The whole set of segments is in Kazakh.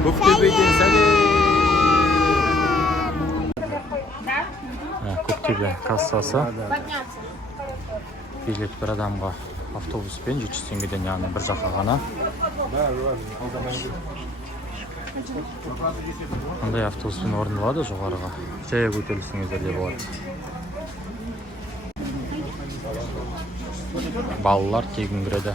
Көктөбеден Көктөбе кассасы. Билет бір адамға автобуспен 700 теңгеден, яғни бір жаққа ғана. Мындай автобуспен орындалады жоғарыға. Жаяу көтерілсеңіздер де болады. Балалар тегін кіреді.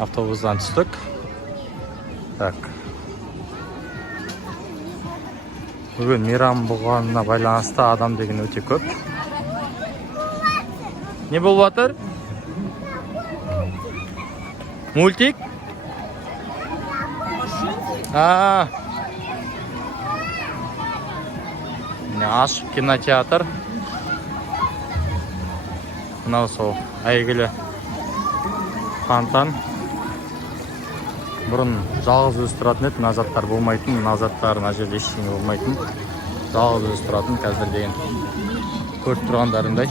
Автобустан түстік. Так. Бүгін мейрам болғанына байланысты адам деген өте көп. Не болып жатыр? Мультик? Ашық кинотеатр. Мынау сол әйгілі фонтан. Бұрын жалғыз өзі тұратын еді, мына заттар болмайтын, мына заттар мына жерде ештеңе болмайтын. Жалғыз өзі тұратын, қазір деген көріп тұрғандарындай.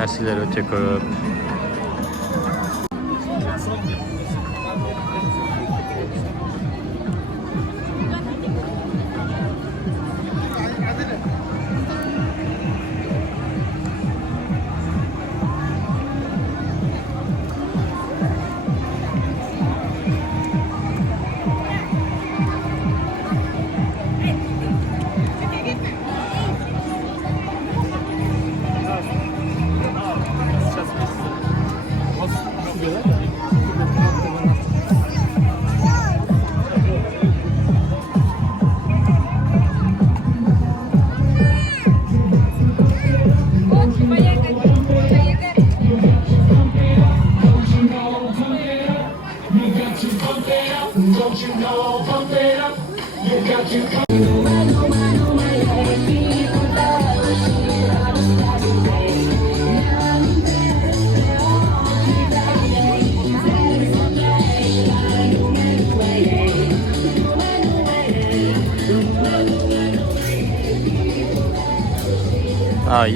Нәрселер өте көп.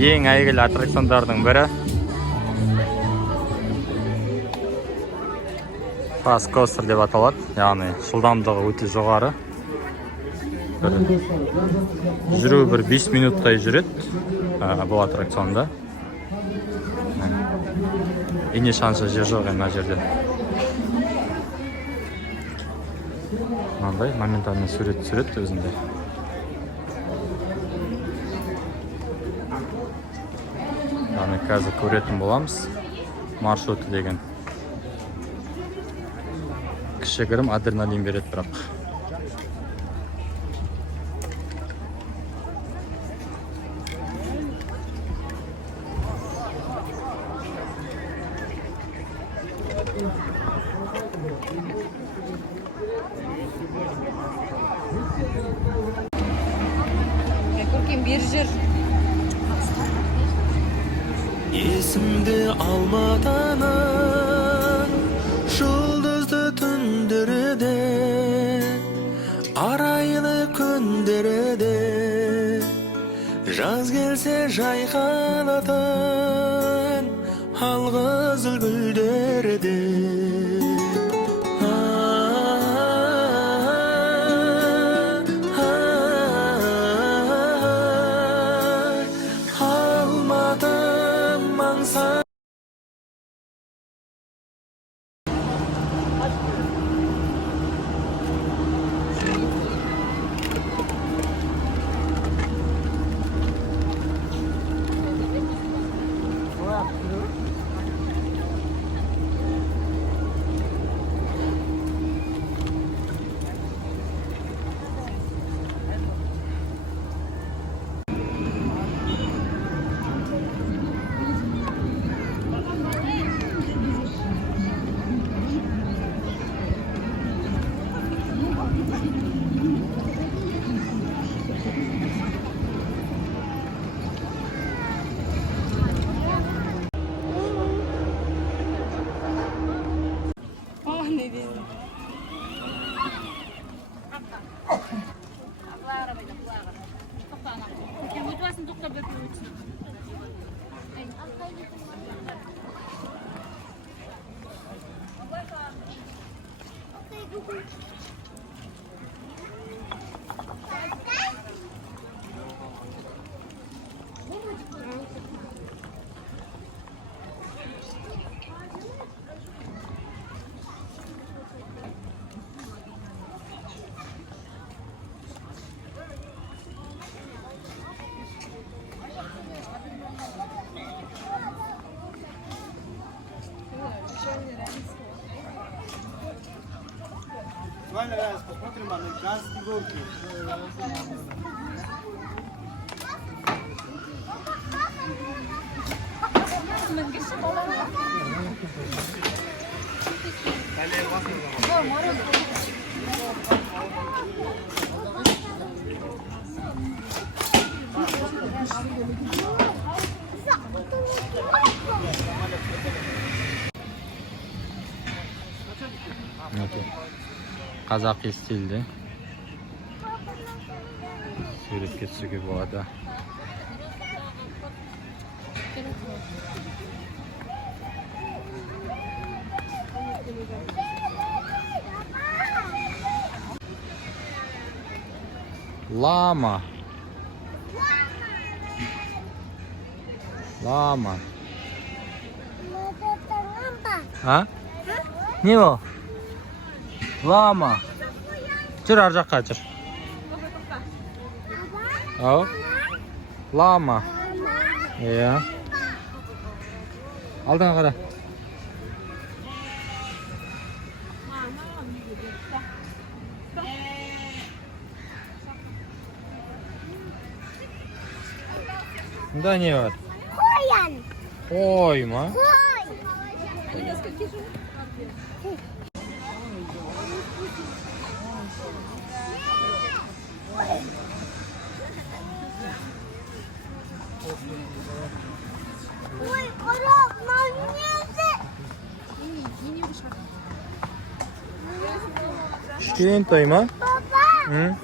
Ең әйгілі аттракциондардың бірі Fast Coaster деп аталады, яғни жылдамдығы өте жоғары. Жүру бір 5 минуттай жүреді бұл аттракционда. Ине шанша жер жоқ мына жерде. Мынандай моментально сурет түсіреді өзінде. Яғни қазір көретін боламыз. Маршруты деген. Кішігірім адреналин береді бірақ. Көркем бері жүр. Есімді алматының жұлдызды түндерде, арайлы күндерде, жаз келсе жайқалатын алқызыл гүлдерде. Посмотрим, американские горки. Қазақи стилде суретке түсуге болады. Lama. Lama. Ha? Ne o? Lama. Жүр ар жаққа жүр. Ау? Lama. Иә. Алдыңа қара. Мұнда не бар? Қоян. Қой ма? Ой, қорап, мынау несі? Кішкентай ма? Папа. Hı?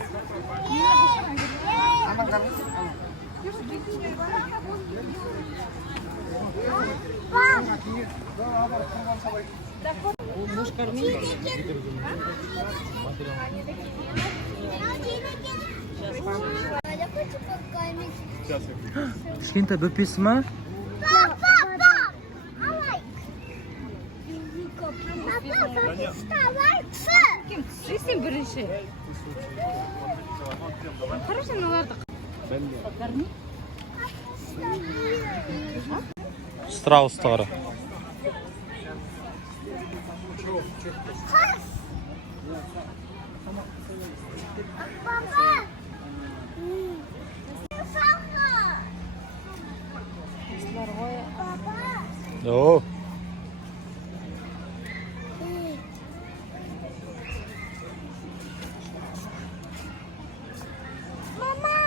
Я хочу покормить. Кішкентай бөпесі ма? Папа! Алай! Папа, вставай, Кім түсірсен бірінші? Қарашы мыналарды. Страустары. Папа! Сауна! Папа! О. Мама!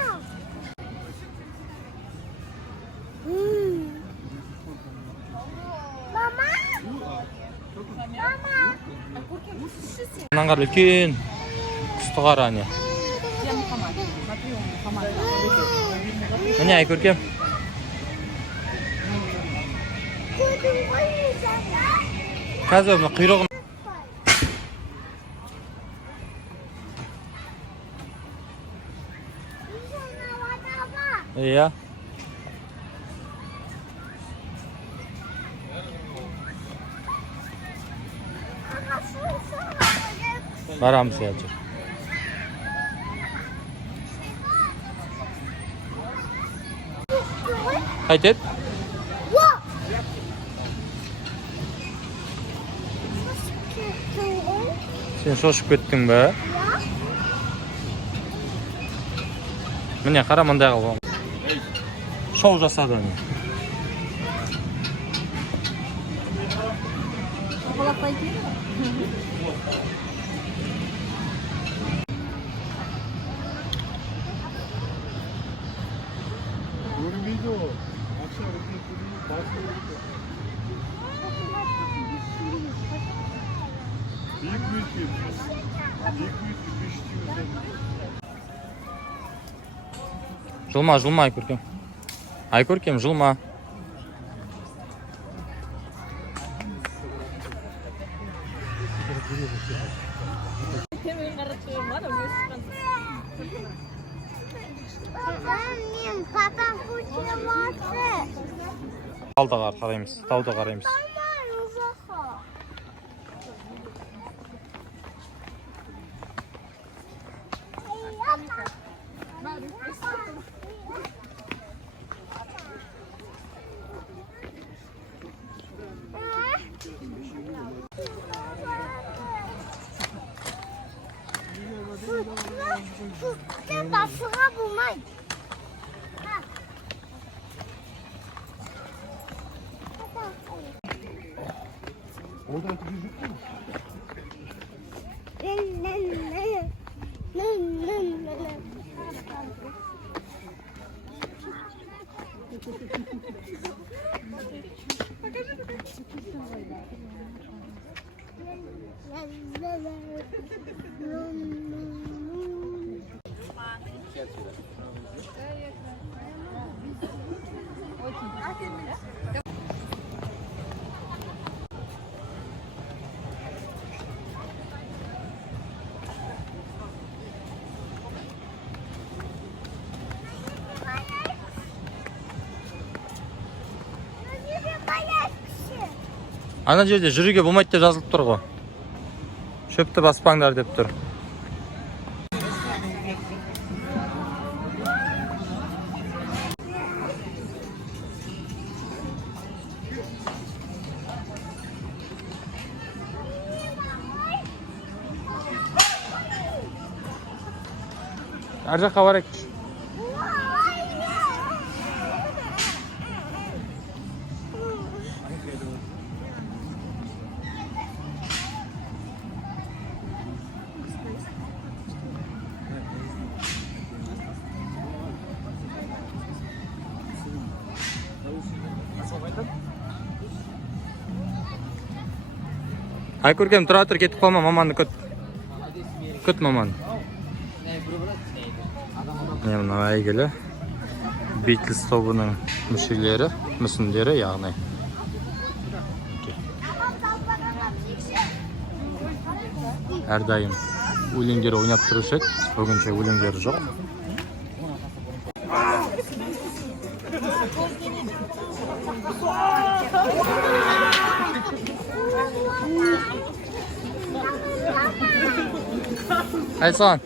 Мама! Мама! Мынаны қара, үлкен құсты қара не. Міне ай көркем. Көрдің ғой жаңа? Қазір мына құйрығын. Жаңа вода бар. Иә. Аға, су су. Барамыз я жүр. Қайтет? Сен шошып кеттің бе? Міне қара мындай қылған. Шоу жасады оны. Görünmeydi o. Aşağı büyük büyük Жылма, жылма Айкөркем. Айкөркем, жылма. Annem, papam kucağıması. Tauda qaraymiz, tauda qaraymiz. Aman uzağa. Sen basığa bulmayın. Ана жерде жүруге болмайды деп жазылып тұр ғой. Шөпті баспаңдар деп тұр. Ар жаққа барайық. Ай көркем, тұра тұр, кетіп қалма, маманды күт. Күт маман. Мына әйгілі Beatles тобының мүшелері, мүсіндері, яғни. Әрдайым өлеңдері ойнап тұрушы еді, бүгінше өлеңдері жоқ. Aysan.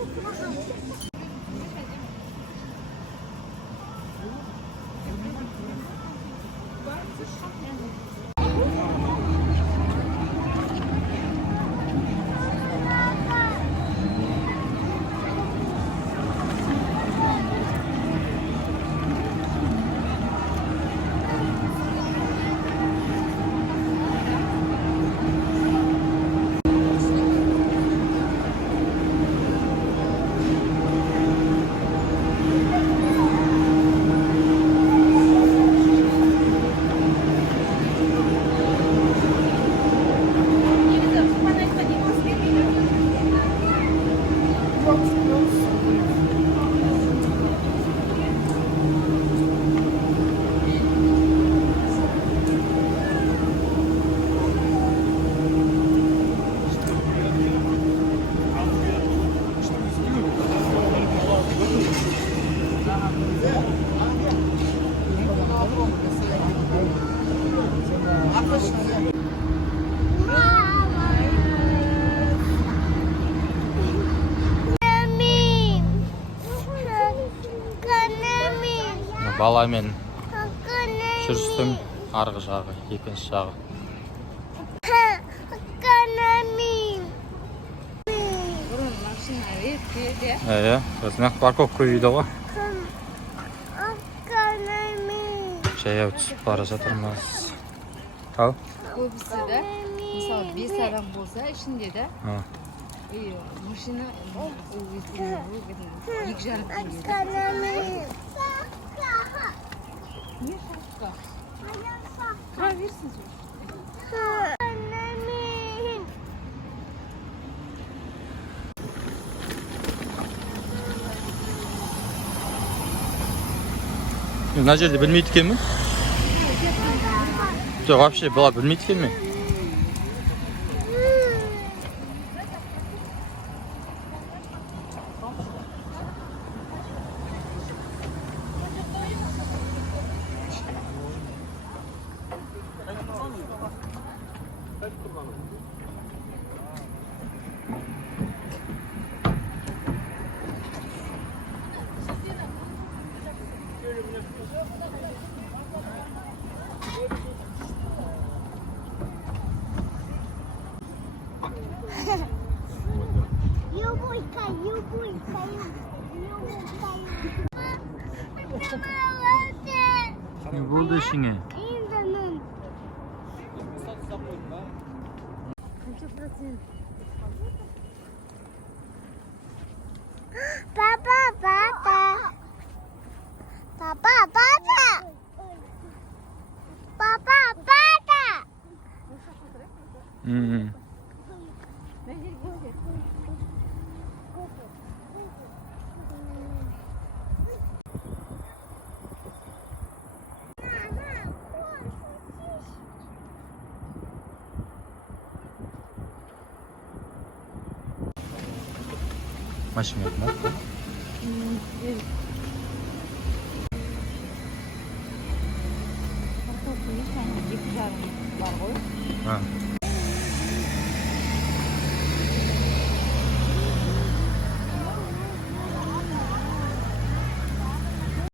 Баламен жүрістің арғы жағы, екінші жағы. Өзінақ парковка үйді ғой. Жаяу түсіп бара жатырмыз. Ау? Көбісі де, мысалы 5 адам болса, ішінде де машина екі жарым теңге. Не шаққа? Тұра берсін сөз. Мына жерде білмейді екен ме? Жоқ, вообще бала білмейді екен ме? Юбуйка, юбуйка, юбуйка. Не болды ішіңе. Индінің. Папа, папа. Папа, папа. Папа, папа. Машина yok mu? Екі жарым бар ғой. Ha.